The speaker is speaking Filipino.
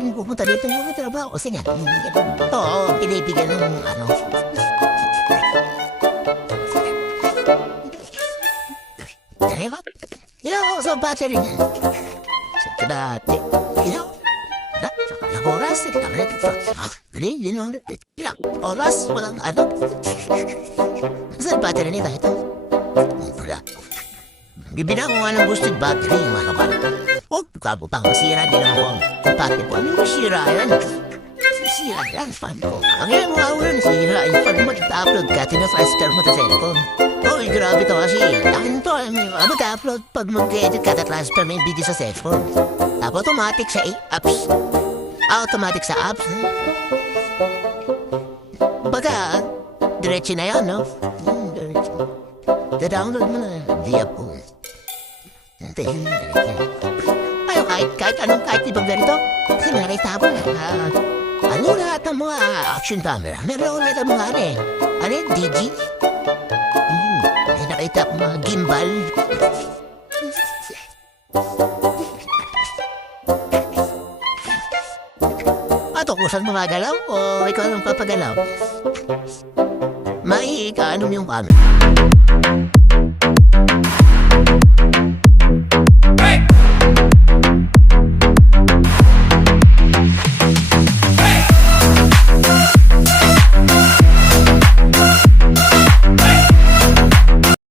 rin pupunta dito yung mga trabaho. Kasi nga, oo, pinibigyan ng ano. Diba? So battery niya. Sa dati, ilang oras, ilang oras, walang ano. Saan battery nito? Ito. Wala. Bibila ko nga ng boosted battery, mga kapal. Huwag kabo pang masira din ako ang compatible. Ano masira yan? Masira yan, fan ko. Ang ilang mga ulan, sira yung pag mag-upload ka, tina-faster mo sa cellphone. Uy, grabe to kasi. Akin to, mag-upload pag mag-edit ka, transfer mo yung video sa cellphone. Tapos automatic sa apps. Automatic sa apps. Baga, diretso na yan, no? Diretso. Da-download mo na via phone. Ayaw, kahit ibang ganito. Kasi nakita mo na, ano lahat ng mga action camera? Meron lahat ng mga ano yun, DG? May nakita ko mga gimbal. Patukusan mo magalaw o ikaw ang papagalaw? May ikaano yung camera.